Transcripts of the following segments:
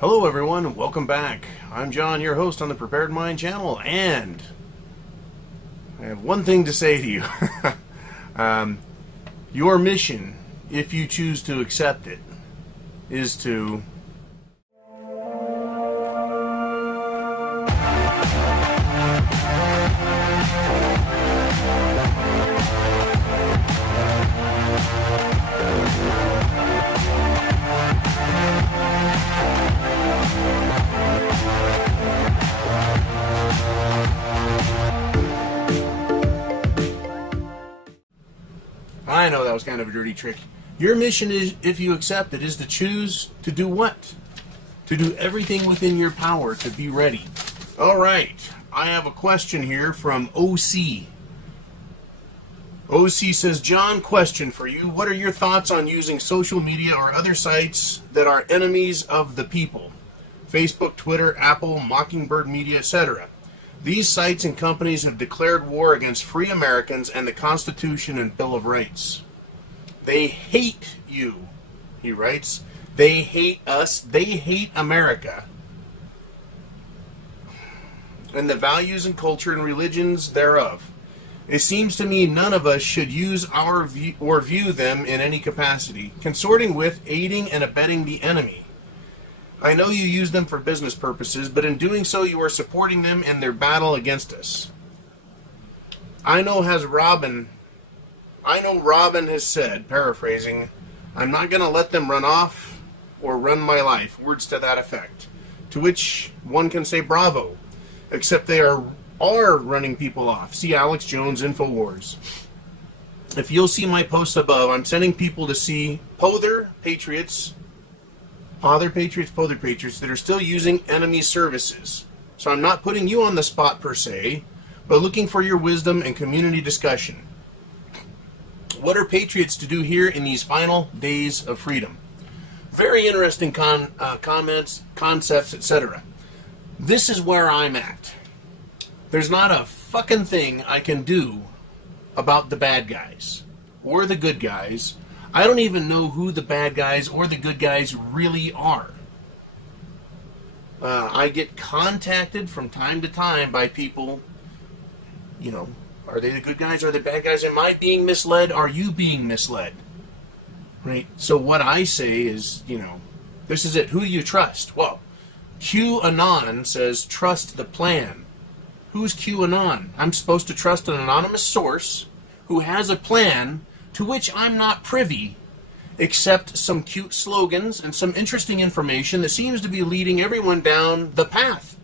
Hello everyone, welcome back. I'm John, your host on the Prepared Mind channel, and I have one thing to say to you. Your mission, if you choose to accept it, is to I know that was kind of a dirty trick. Your mission is, if you accept it, is to choose to do what? To do everything within your power to be ready. Alright, I have a question here from OC. OC says, John, question for you. What are your thoughts on using social media or other sites that are enemies of the people? Facebook, Twitter, Apple, Mockingbird Media, etc. These sites and companies have declared war against free Americans and the Constitution and Bill of Rights. They hate you, he writes. They hate us. They hate America. And the values and culture and religions thereof. It seems to me none of us should use our view or view them in any capacity, consorting with, aiding, and abetting the enemy. I know you use them for business purposes, but in doing so you are supporting them in their battle against us. I know Robin has said, paraphrasing, I'm not going to let them run off or run my life, words to that effect. To which one can say bravo, except they are running people off. See Alex Jones, InfoWars. If you'll see my posts above, I'm sending people to see Pother Patriots that are still using enemy services. So I'm not putting you on the spot per se, but looking for your wisdom and community discussion. What are patriots to do here in these final days of freedom? Very interesting comments, concepts, etc. This is where I'm at. There's not a fucking thing I can do about the bad guys or the good guys. I don't even know who the bad guys or the good guys really are. I get contacted from time to time by people, you know, are they the good guys or the bad guys? Am I being misled? Are you being misled? Right? So what I say is, you know, this is it. Who do you trust? Well, QAnon says trust the plan. Who's QAnon? I'm supposed to trust an anonymous source who has a plan to which I'm not privy, except some cute slogans and some interesting information that seems to be leading everyone down the path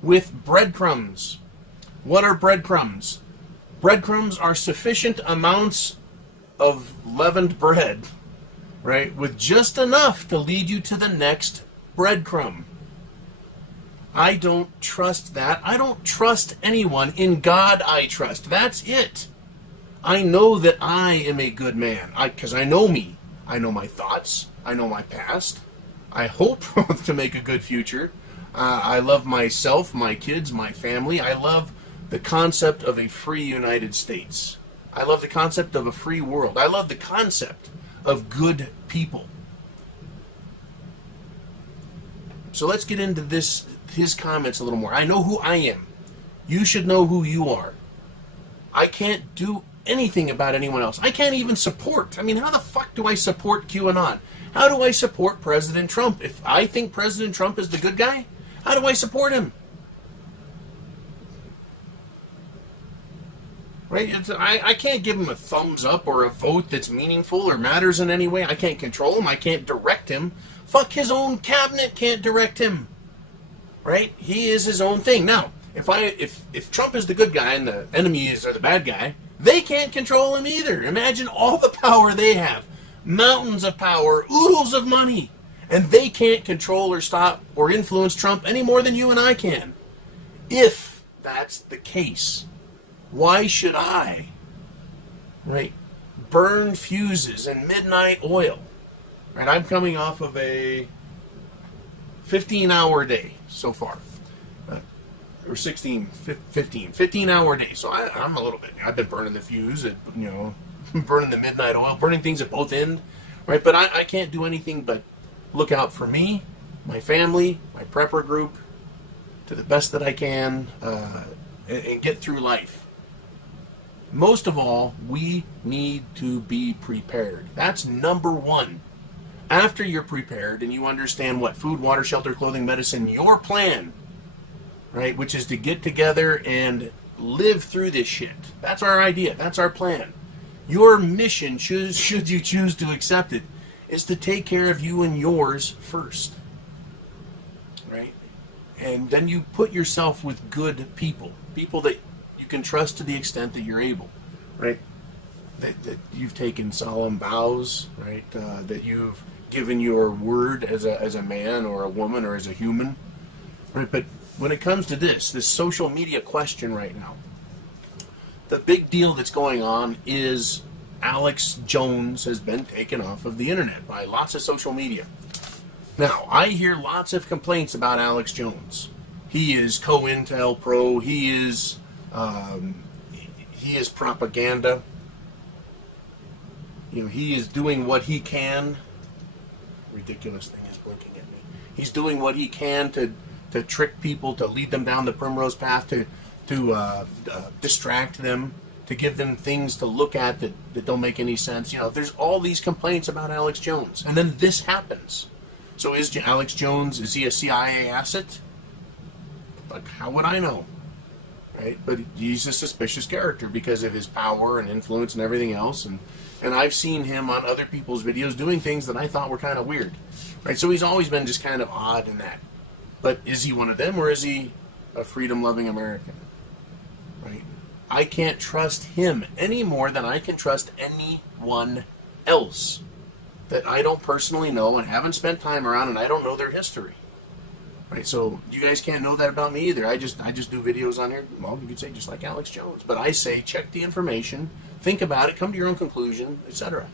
with breadcrumbs. What are breadcrumbs? Breadcrumbs are sufficient amounts of leavened bread, right, with just enough to lead you to the next breadcrumb. I don't trust that. I don't trust anyone. In God I trust. That's it. I know that I am a good man, because I know me. I know my thoughts. I know my past. I hope to make a good future. I love myself, my kids, my family. I love the concept of a free United States. I love the concept of a free world. I love the concept of good people. So let's get into his comments a little more. I know who I am. You should know who you are. I can't do anything about anyone else. I can't even support. I mean, how the fuck do I support QAnon? How do I support President Trump? If I think President Trump is the good guy, how do I support him? Right? I can't give him a thumbs up or a vote that's meaningful or matters in any way. I can't control him. I can't direct him. Fuck, his own cabinet can't direct him. Right? He is his own thing. Now, if Trump is the good guy and the enemies are the bad guy, they can't control him either. Imagine all the power they have. Mountains of power, oodles of money. And they can't control or stop or influence Trump any more than you and I can. If that's the case, why should I, right, burn fuses and midnight oil? Right, I'm coming off of a 15-hour day so far. Or 15-hour day. So I'm a little bit, I've been burning the fuse, burning the midnight oil, burning things at both ends, right? But I can't do anything but look out for me, my family, my prepper group, to the best that I can, and get through life. Most of all, we need to be prepared. That's number one. After you're prepared and you understand what food, water, shelter, clothing, medicine, your plan, right, which is to get together and live through this shit. That's our idea. That's our plan. Your mission, should you choose to accept it, is to take care of you and yours first. Right? And then you put yourself with good people. People that you can trust to the extent that you're able. Right? That you've taken solemn vows. Right? That you've given your word as a man or a woman or as a human. Right? But when it comes to this social media question right now, the big deal that's going on is Alex Jones has been taken off of the internet by lots of social media. Now, I hear lots of complaints about Alex Jones. He is COINTELPRO. He is propaganda. You know, he is doing what he can. Ridiculous thing is blinking at me. He's doing what he can to trick people, to lead them down the primrose path, to distract them, to give them things to look at that don't make any sense. You know, there's all these complaints about Alex Jones. And then this happens. So is Alex Jones, is he a CIA asset? Like, how would I know? Right? But he's a suspicious character because of his power and influence and everything else. And I've seen him on other people's videos doing things that I thought were kind of weird. Right? So he's always been just kind of odd in that. But is he one of them, or is he a freedom-loving American? Right? I can't trust him any more than I can trust anyone else that I don't personally know and haven't spent time around, and I don't know their history. Right? So you guys can't know that about me either. I just do videos on here. Well, you could say just like Alex Jones, but I say check the information, think about it, come to your own conclusion, etc.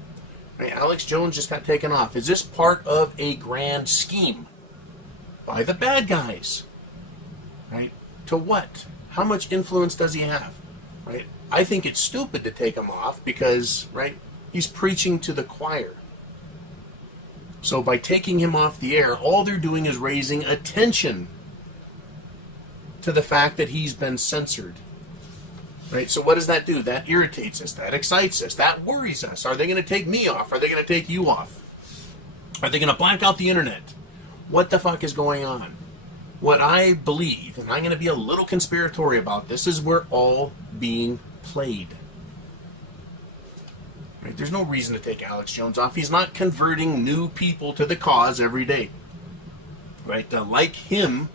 Right? Alex Jones just got taken off. Is this part of a grand scheme by the bad guys? Right? To what? How much influence does he have? Right? I think it's stupid to take him off because, right, he's preaching to the choir. So by taking him off the air, all they're doing is raising attention to the fact that he's been censored. Right? So what does that do? That irritates us. That excites us. That worries us. Are they going to take me off? Are they going to take you off? Are they going to black out the internet? What the fuck is going on? What I believe, and I'm going to be a little conspiratorial about this, is we're all being played. Right? There's no reason to take Alex Jones off. He's not converting new people to the cause every day. Right? Like him,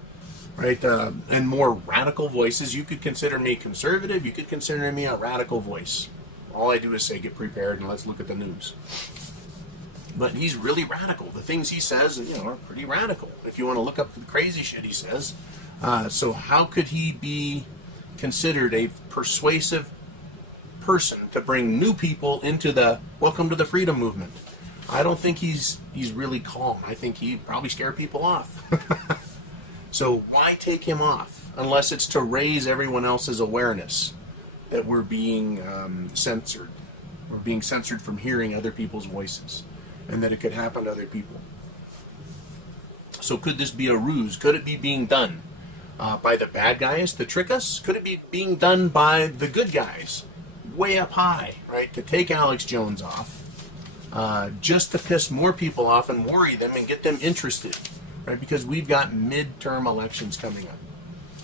right, and more radical voices. You could consider me conservative. You could consider me a radical voice. All I do is say get prepared and let's look at the news. But he's really radical. The things he says, you know, are pretty radical. If you want to look up the crazy shit he says. So how could he be considered a persuasive person to bring new people into the welcome to the freedom movement? I don't think he's really calm. I think he'd probably scare people off. So why take him off unless it's to raise everyone else's awareness that we're being censored. We're being censored from hearing other people's voices, and that it could happen to other people. So could this be a ruse? Could it be being done by the bad guys to trick us? Could it be being done by the good guys way up high, right, to take Alex Jones off, just to piss more people off and worry them and get them interested, right, because we've got midterm elections coming up.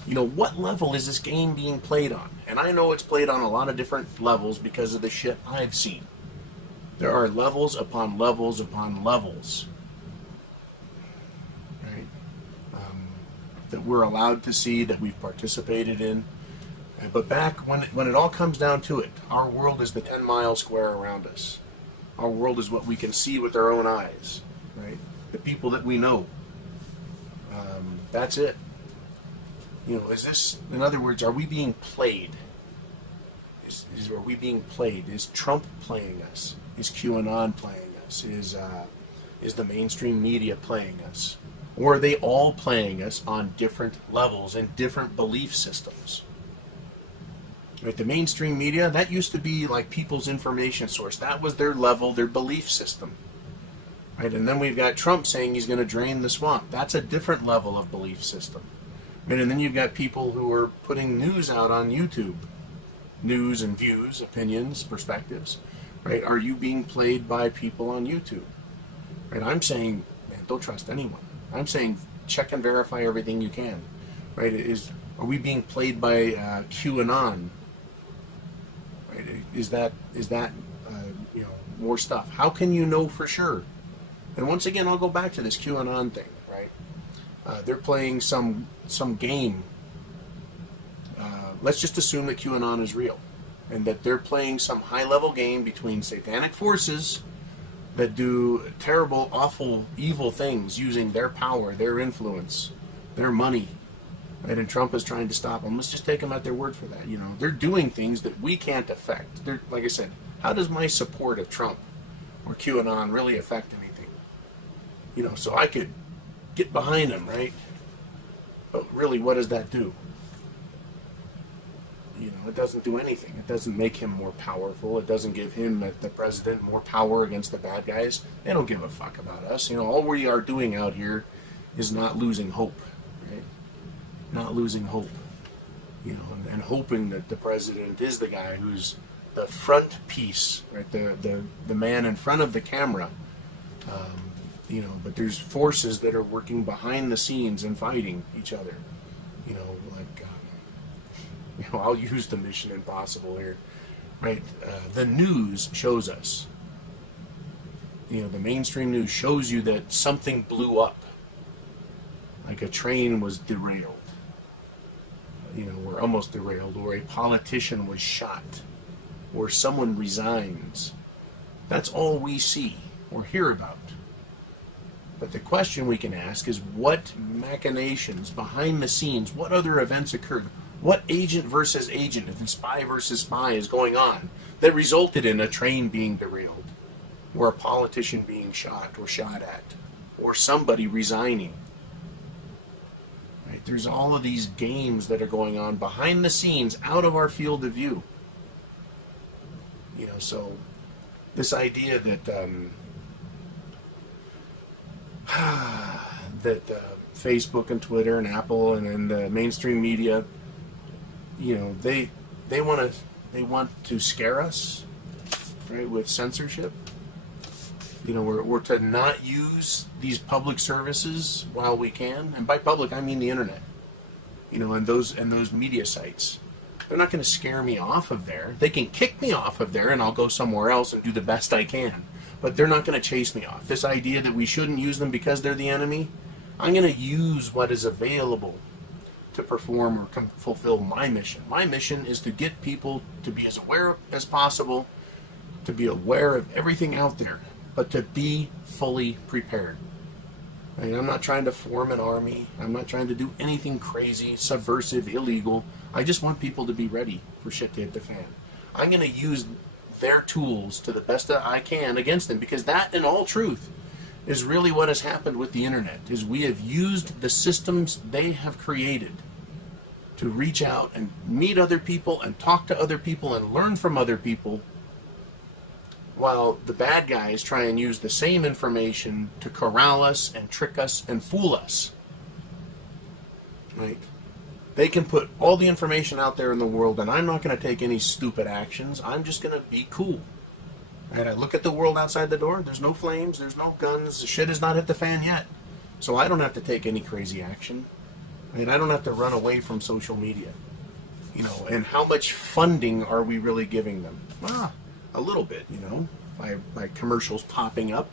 You know, what level is this game being played on? And I know it's played on a lot of different levels because of the shit I've seen. There are levels upon levels upon levels, right, that we're allowed to see, that we've participated in. But back when it all comes down to it, our world is the 10-mile square around us. Our world is what we can see with our own eyes, right? The people that we know. That's it. You know, is this, in other words, are we being played? Are we being played? Is Trump playing us? Is QAnon playing us? Is the mainstream media playing us? Or are they all playing us on different levels and different belief systems? Right, the mainstream media, that used to be like people's information source. That was their level, their belief system. right? And then we've got Trump saying he's going to drain the swamp. That's a different level of belief system. Right? And then you've got people who are putting news out on YouTube. News and views, opinions, perspectives. Right? Are you being played by people on YouTube? Right? I'm saying, man, don't trust anyone. I'm saying check and verify everything you can. Right? Are we being played by QAnon? Right? Is that more stuff? How can you know for sure? And once again, I'll go back to this QAnon thing. Right? They're playing some game. Let's just assume that QAnon is real, and that they're playing some high-level game between satanic forces that do terrible, awful, evil things using their power, their influence, their money. Right? And Trump is trying to stop them. Let's just take them at their word for that. They're doing things that we can't affect. They're, like I said, how does my support of Trump or QAnon really affect anything? So I could get behind them, right? But really, what does that do? It doesn't do anything. It doesn't make him more powerful. It doesn't give him, the president, more power against the bad guys. They don't give a fuck about us. All we are doing out here is not losing hope, right? Not losing hope. And hoping that the president is the guy who's the front piece, right? The man in front of the camera. But there's forces that are working behind the scenes and fighting each other. I'll use the Mission Impossible here, right? The news shows us. The mainstream news shows you that something blew up, like a train was derailed. Or almost derailed, or a politician was shot, or someone resigns. That's all we see or hear about. But the question we can ask is, what machinations behind the scenes, what other events occurred? What agent versus agent, and spy versus spy is going on that resulted in a train being derailed, or a politician being shot or shot at, or somebody resigning? Right? There's all of these games that are going on behind the scenes, out of our field of view. So this idea that Facebook and Twitter and Apple and the mainstream media, they want to scare us, right, with censorship. We're to not use these public services while we can, and by public I mean the internet. And those media sites. They're not going to scare me off of there. They can kick me off of there, and I'll go somewhere else and do the best I can. But they're not going to chase me off. This idea that we shouldn't use them because they're the enemy, I'm going to use what is available to perform or fulfill my mission. My mission is to get people to be as aware as possible, to be aware of everything out there, but to be fully prepared. I mean, I'm not trying to form an army. I'm not trying to do anything crazy, subversive, illegal. I just want people to be ready for shit to hit the fan. I'm going to use their tools to the best that I can against them, because that, in all truth, is really what has happened with the internet, is we have used the systems they have created to reach out and meet other people and talk to other people and learn from other people, while the bad guys try and use the same information to corral us and trick us and fool us. Right? They can put all the information out there in the world, and I'm not going to take any stupid actions. I'm just going to be cool. Right? I look at the world outside the door. There's no flames. There's no guns. The shit has not hit the fan yet. So I don't have to take any crazy action. I mean, I don't have to run away from social media. And how much funding are we really giving them? A little bit, by commercials popping up.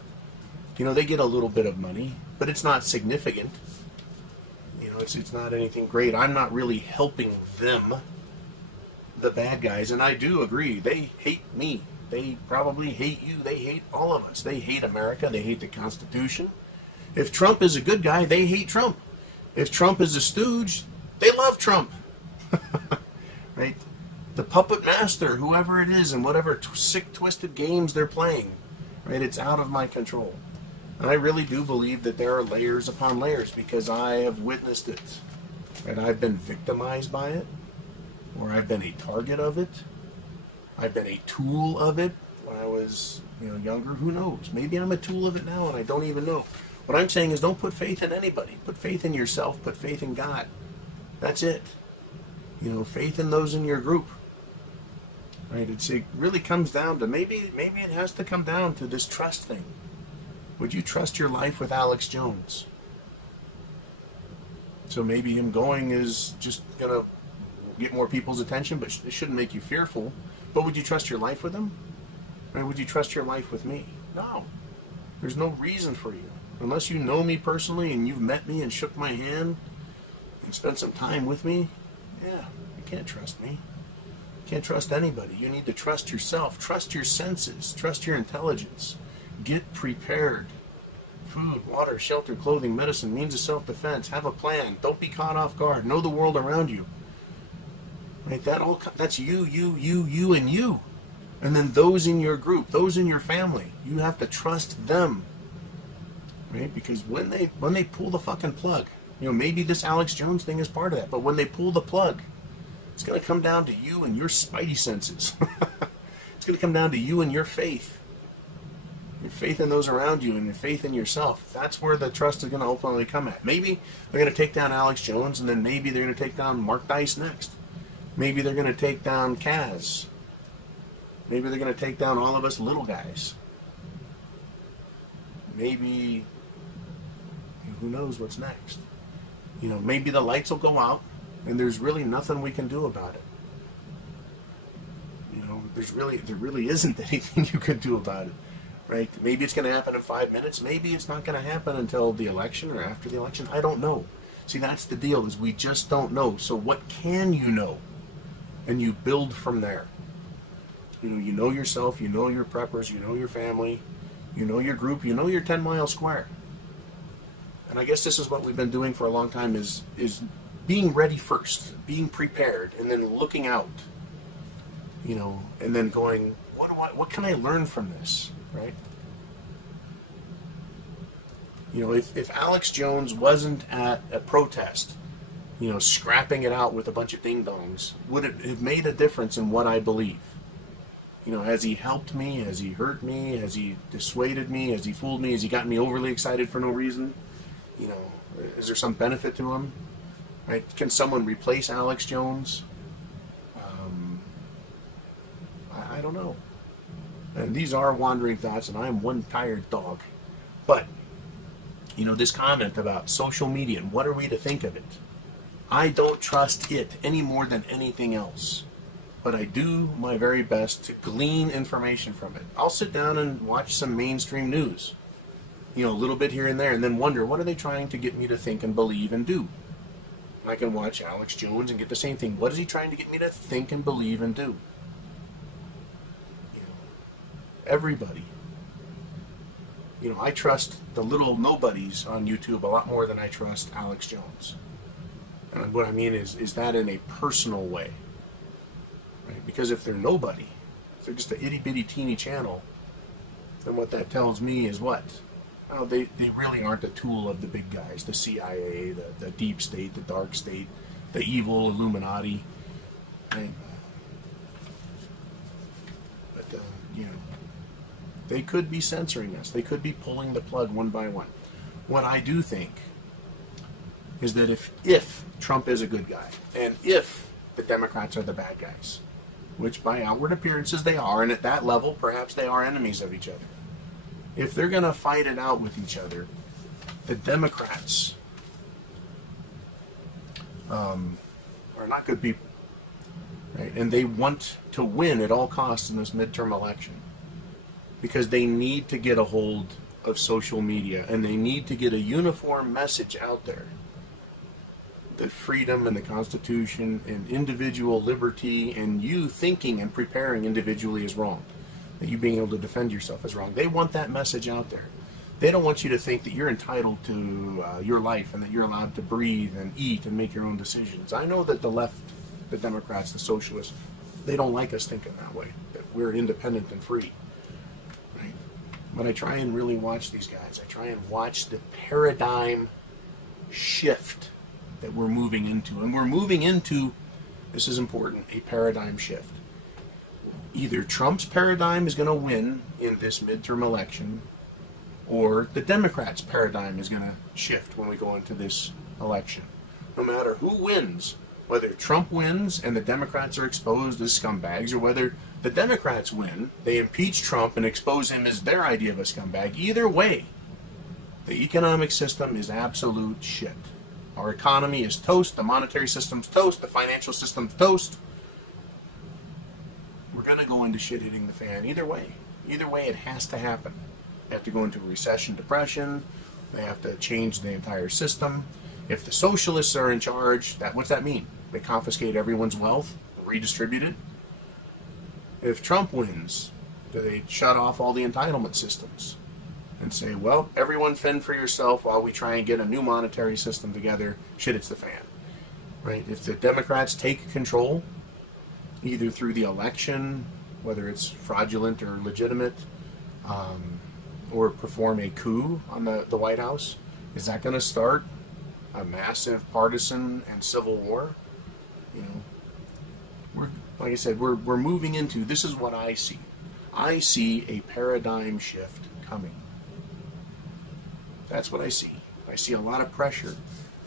They get a little bit of money, but it's not significant. It's not anything great. I'm not really helping them, the bad guys, and I do agree. They hate me. They probably hate you. They hate all of us. They hate America. They hate the Constitution. If Trump is a good guy, they hate Trump. If Trump is a stooge, they love Trump. Right? The puppet master, whoever it is, and whatever sick, twisted games they're playing, right? It's out of my control. And I really do believe that there are layers upon layers, because I have witnessed it. And I've been victimized by it, or I've been a target of it. I've been a tool of it when I was, younger, who knows? Maybe I'm a tool of it now and I don't even know. What I'm saying is don't put faith in anybody. Put faith in yourself. Put faith in God. That's it. Faith in those in your group. Right? It really comes down to, maybe it has to come down to this trust thing. Would you trust your life with Alex Jones? So maybe him going is just going to get more people's attention, but it shouldn't make you fearful. But would you trust your life with him? Or would you trust your life with me? No. There's no reason for you. Unless you know me personally and you've met me and shook my hand and spent some time with me, yeah, you can't trust me. You can't trust anybody. You need to trust yourself. Trust your senses. Trust your intelligence. Get prepared. Food, water, shelter, clothing, medicine, means of self-defense. Have a plan. Don't be caught off guard. Know the world around you. Right? That's you, and you. And then those in your group, those in your family, you have to trust them. Right? Because when they pull the fucking plug, maybe this Alex Jones thing is part of that, but when they pull the plug, it's going to come down to you and your spidey senses. It's going to come down to you and your faith. Your faith in those around you and your faith in yourself. That's where the trust is going to ultimately come at. Maybe they're going to take down Alex Jones, and then maybe they're going to take down Mark Dice next. Maybe they're going to take down Kaz. Maybe they're going to take down all of us little guys. Maybe, who knows what's next? Maybe the lights will go out, and there's really nothing we can do about it. There really isn't anything you can do about it. Right? Maybe it's going to happen in 5 minutes. Maybe it's not going to happen until the election or after the election. I don't know. See, that's the deal, is we just don't know. So what can you know? And you build from there. You know yourself, you know your preppers, you know your family, you know your group, you know your 10-mile square. And I guess this is what we've been doing for a long time, is being ready first, being prepared, and then looking out. And then going, what can I learn from this? Right? If Alex Jones wasn't at a protest, scrapping it out with a bunch of ding-dongs, would it have made a difference in what I believe? Has he helped me? Has he hurt me? Has he dissuaded me? Has he fooled me? Has he gotten me overly excited for no reason? Is there some benefit to him? Right? Can someone replace Alex Jones? I don't know. And these are wandering thoughts, and I am one tired dog. But, this comment about social media and what are we to think of it? I don't trust it any more than anything else. But I do my very best to glean information from it. I'll sit down and watch some mainstream news. A little bit here and there, and then wonder, what are they trying to get me to think and believe and do? I can watch Alex Jones and get the same thing. What is he trying to get me to think and believe and do? Everybody. I trust the little nobodies on YouTube a lot more than I trust Alex Jones. And what I mean is that in a personal way. Right? Because if they're nobody, if they're just an itty-bitty teeny channel, then what that tells me is what? Well, they really aren't a tool of the big guys, the CIA, the deep state, the dark state, the evil Illuminati. Right? But, they could be censoring us. They could be pulling the plug one by one. What I do think is that if Trump is a good guy, and if the Democrats are the bad guys, which by outward appearances they are, and at that level, perhaps they are enemies of each other. If they're going to fight it out with each other, the Democrats are not good people. Right? And they want to win at all costs in this midterm election. Because they need to get a hold of social media, and they need to get a uniform message out there that freedom and the Constitution and individual liberty and you thinking and preparing individually is wrong, that you being able to defend yourself is wrong. They want that message out there. They don't want you to think that you're entitled to your life and that you're allowed to breathe and eat and make your own decisions. I know that the left, the Democrats, the socialists, they don't like us thinking that way, that we're independent and free. But I try and really watch these guys. I try and watch the paradigm shift that we're moving into. And we're moving into, this is important, a paradigm shift. Either Trump's paradigm is going to win in this midterm election, or the Democrats' paradigm is going to shift when we go into this election. No matter who wins, whether Trump wins and the Democrats are exposed as scumbags, or whether the Democrats win, they impeach Trump and expose him as their idea of a scumbag, either way, the economic system is absolute shit. Our economy is toast, the monetary system's toast, the financial system's toast. We're going to go into shit hitting the fan either way. Either way, it has to happen. They have to go into a recession, depression. They have to change the entire system. If the socialists are in charge, what's that mean? They confiscate everyone's wealth, redistribute it? If Trump wins, do they shut off all the entitlement systems and say, well, everyone fend for yourself while we try and get a new monetary system together, shit hits the fan, right? If the Democrats take control, either through the election, whether it's fraudulent or legitimate, or perform a coup on the White House, is that going to start a massive partisan and civil war? You know, like I said, we're moving into, this is what I see. I see a paradigm shift coming. That's what I see. I see a lot of pressure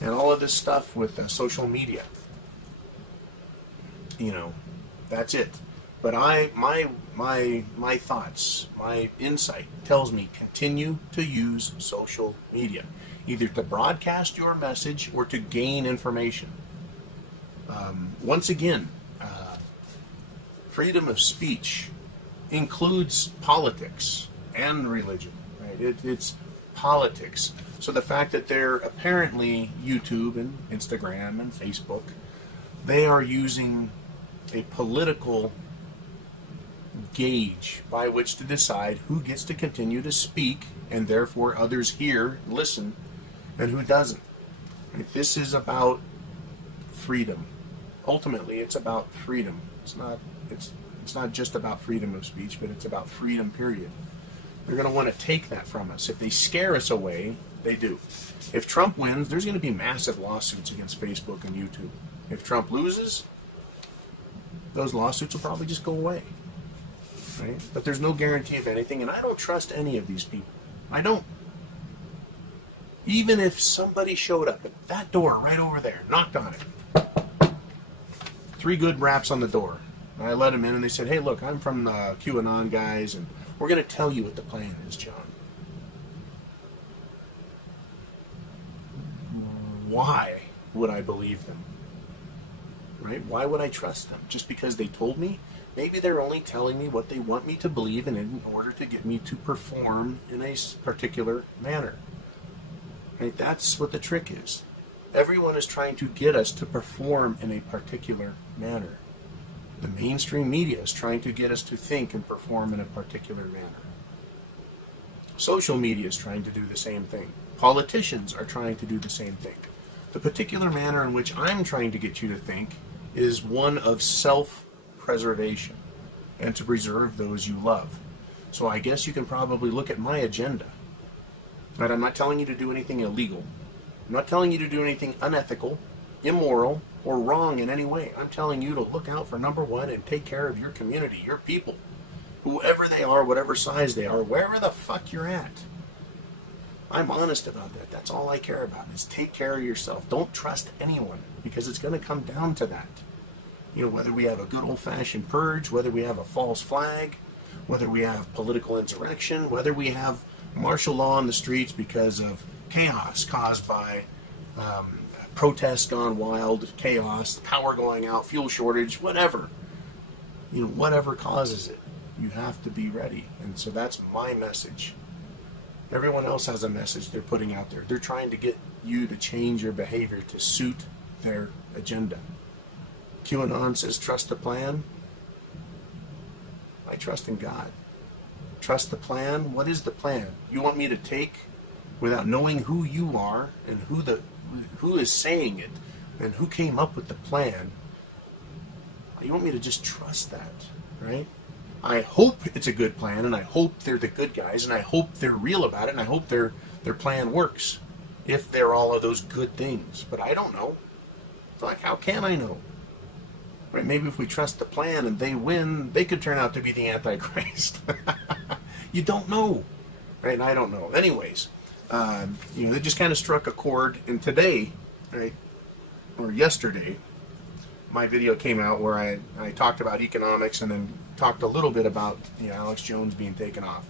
and all of this stuff with social media. You know, that's it. But my thoughts, my insight tells me continue to use social media, either to broadcast your message or to gain information. Once again, freedom of speech includes politics and religion, right? It's politics. So the fact that they're apparently YouTube and Instagram and Facebook, they are using a political gauge by which to decide who gets to continue to speak and therefore others hear, listen, and who doesn't. Right? This is about freedom. Ultimately, it's about freedom. It's not just about freedom of speech, but it's about freedom, period. They're going to want to take that from us. If they scare us away, they do. If Trump wins, there's going to be massive lawsuits against Facebook and YouTube. If Trump loses, those lawsuits will probably just go away. Right? But there's no guarantee of anything, and I don't trust any of these people. I don't. Even if somebody showed up at that door right over there, knocked on it, 3 good raps on the door, and I let them in, and they said, hey, look, I'm from the QAnon guys, and we're going to tell you what the plan is, John. Why would I believe them? Right? Why would I trust them? Just because they told me? Maybe they're only telling me what they want me to believe in order to get me to perform in a particular manner. Right? That's what the trick is. Everyone is trying to get us to perform in a particular manner. The mainstream media is trying to get us to think and perform in a particular manner. Social media is trying to do the same thing. Politicians are trying to do the same thing. The particular manner in which I'm trying to get you to think is one of self-preservation and to preserve those you love. So I guess you can probably look at my agenda. Right? I'm not telling you to do anything illegal. I'm not telling you to do anything unethical, immoral, or wrong in any way. I'm telling you to look out for number one and take care of your community, your people, whoever they are, whatever size they are, wherever the fuck you're at. I'm honest about that. That's all I care about is take care of yourself. Don't trust anyone because it's going to come down to that. You know, whether we have a good old-fashioned purge, whether we have a false flag, whether we have political insurrection, whether we have martial law in the streets because of chaos caused by protests gone wild, chaos, power going out, fuel shortage, whatever. You know, whatever causes it, you have to be ready. And so that's my message. Everyone else has a message they're putting out there. They're trying to get you to change your behavior to suit their agenda. QAnon says trust the plan. I trust in God. Trust the plan. What is the plan? You want me to take without knowing who you are and who is saying it and who came up with the plan? You want me to just trust that, right? I hope it's a good plan, and I hope they're the good guys, and I hope they're real about it, and I hope their plan works, if they're all of those good things. But I don't know. Like, how can I know? Right? Maybe if we trust the plan and they win, they could turn out to be the Antichrist. You don't know. Right? And I don't know. Anyways, they just kind of struck a chord. And today, right, or yesterday, my video came out where I talked about economics and then talked a little bit about Alex Jones being taken off.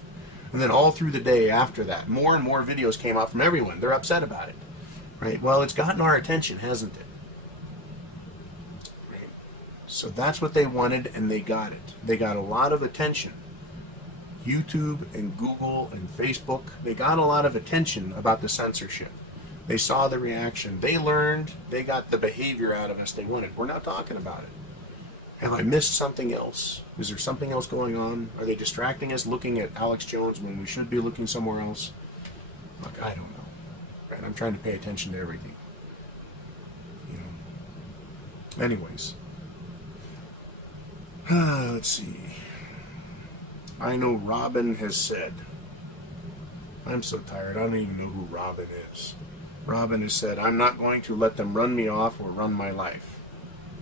And then all through the day after that, more and more videos came out from everyone. They're upset about it. Right? Well, it's gotten our attention, hasn't it? Right? So that's what they wanted, and they got it. They got a lot of attention. YouTube and Google and Facebook, they got a lot of attention about the censorship. They saw the reaction. They learned. They got the behavior out of us they wanted. We're not talking about it. Have I missed something else? Is there something else going on? Are they distracting us looking at Alex Jones when we should be looking somewhere else? Look, I don't know. Right? I'm trying to pay attention to everything. Anyways. Let's see. I know Robin has said. I'm so tired. I don't even know who Robin is. Robin has said, I'm not going to let them run me off or run my life.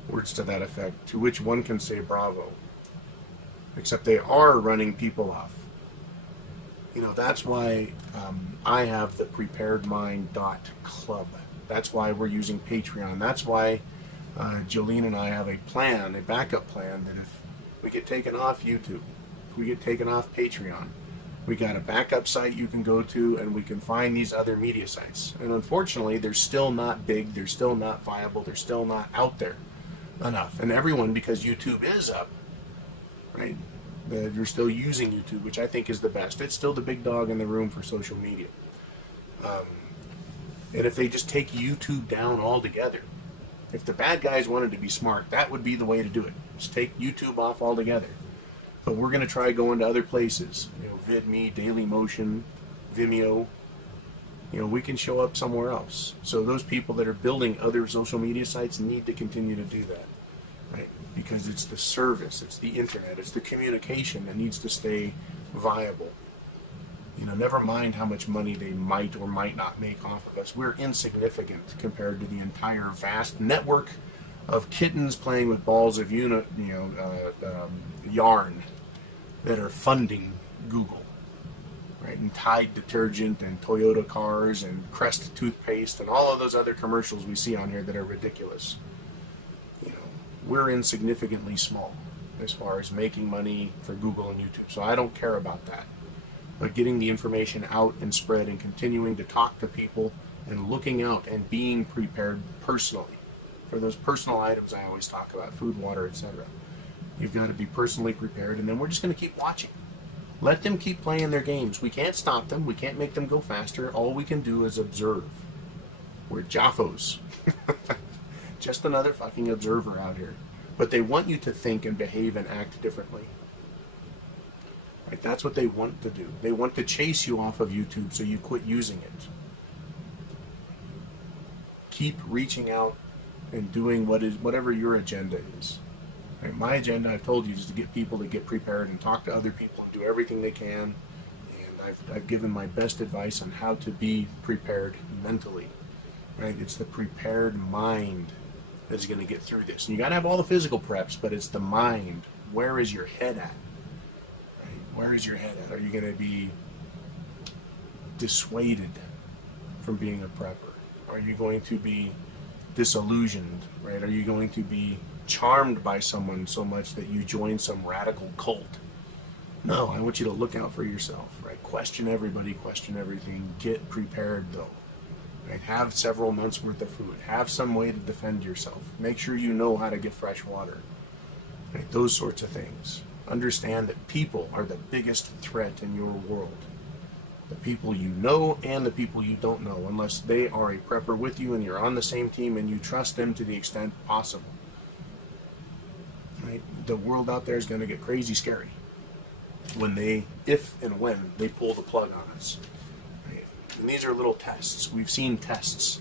Words to that effect, to which one can say bravo. Except they are running people off. That's why I have the preparedmind.club. That's why we're using Patreon. That's why Jolene and I have a plan, a backup plan, that if we get taken off YouTube, if we get taken off Patreon, we got a backup site you can go to, and we can find these other media sites. And unfortunately, they're still not big, they're still not viable, they're still not out there enough. And everyone, because YouTube is up, right? You're still using YouTube, which I think is the best. It's still the big dog in the room for social media. And if they just take YouTube down altogether, if the bad guys wanted to be smart, that would be the way to do it. Just take YouTube off altogether. But we're going to try going to other places. VidMe, Dailymotion, Vimeo. We can show up somewhere else. So those people that are building other social media sites need to continue to do that. Right? Because it's the service, it's the internet, it's the communication that needs to stay viable. Never mind how much money they might or might not make off of us. We're insignificant compared to the entire vast network of kittens playing with balls of yarn that are funding Google. Right? And Tide detergent and Toyota cars and Crest toothpaste and all of those other commercials we see on here that are ridiculous. We're insignificantly small as far as making money for Google and YouTube. So I don't care about that. But getting the information out and spread and continuing to talk to people and looking out and being prepared personally for those personal items I always talk about, food, water, etc. You've got to be personally prepared, and then we're just going to keep watching. Let them keep playing their games. We can't stop them. We can't make them go faster. All we can do is observe. We're Jaffos. Just another fucking observer out here. But they want you to think and behave and act differently. Right? That's what they want to do. They want to chase you off of YouTube so you quit using it. Keep reaching out and doing whatever your agenda is. Right? My agenda, I've told you, is to get people to get prepared and talk to other people and do everything they can. And I've given my best advice on how to be prepared mentally. Right? It's the prepared mind that's going to get through this. And you got to have all the physical preps, but it's the mind. Where is your head at? Right? Where is your head at? Are you going to be dissuaded from being a prepper? Are you going to be disillusioned? Right? Are you going to be charmed by someone so much that you join some radical cult? No, I want you to look out for yourself. Right? Question everybody, question everything. Get prepared, though. Right? Have several months worth of food. Have some way to defend yourself. Make sure you know how to get fresh water. Right? Those sorts of things. Understand that people are the biggest threat in your world. The people you know and the people you don't know, unless they are a prepper with you and you're on the same team and you trust them to the extent possible. Right? The world out there is going to get crazy scary if and when they pull the plug on us. And these are little tests. We've seen tests.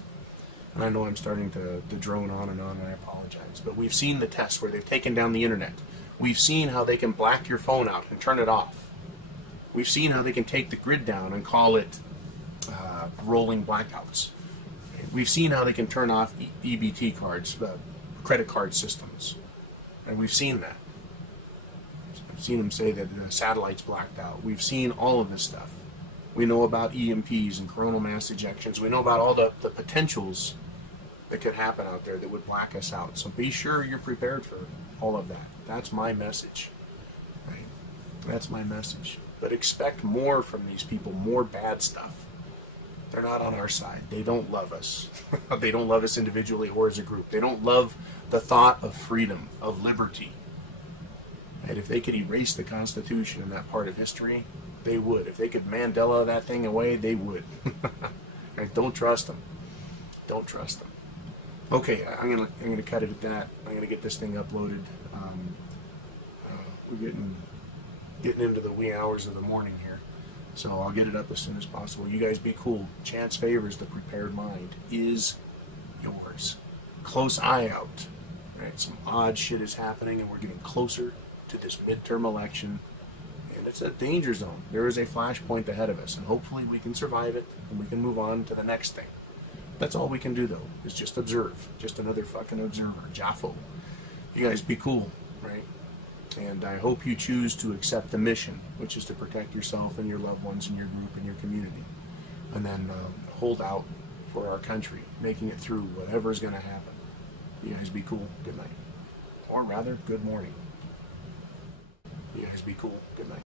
And I know I'm starting to drone on, and I apologize. But we've seen the tests where they've taken down the internet. We've seen how they can black your phone out and turn it off. We've seen how they can take the grid down and call it rolling blackouts. We've seen how they can turn off EBT cards, credit card systems. And we've seen that. I've seen them say that the satellite's blacked out. We've seen all of this stuff. We know about EMPs and coronal mass ejections. We know about all the potentials that could happen out there that would black us out. So be sure you're prepared for all of that. That's my message. Right? That's my message. But expect more from these people, more bad stuff. They're not on our side. They don't love us. They don't love us individually or as a group. They don't love the thought of freedom, of liberty. And if they could erase the Constitution in that part of history, they would. If they could Mandela that thing away, they would. Right? Don't trust them. Don't trust them. Okay, I'm gonna cut it at that. I'm gonna get this thing uploaded. We're getting into the wee hours of the morning here, so I'll get it up as soon as possible. You guys be cool. Chance favors the prepared mind is yours. Close eye out. Right? Some odd shit is happening, and we're getting closer to this midterm election. And it's a danger zone. There is a flashpoint ahead of us, and hopefully we can survive it, and we can move on to the next thing. That's all we can do, though, is just observe. Just another fucking observer. Jaffo. You guys be cool, right? And I hope you choose to accept the mission, which is to protect yourself and your loved ones and your group and your community. And then hold out for our country, making it through whatever is going to happen. You guys be cool. Good night. Or rather, good morning. You guys be cool. Good night.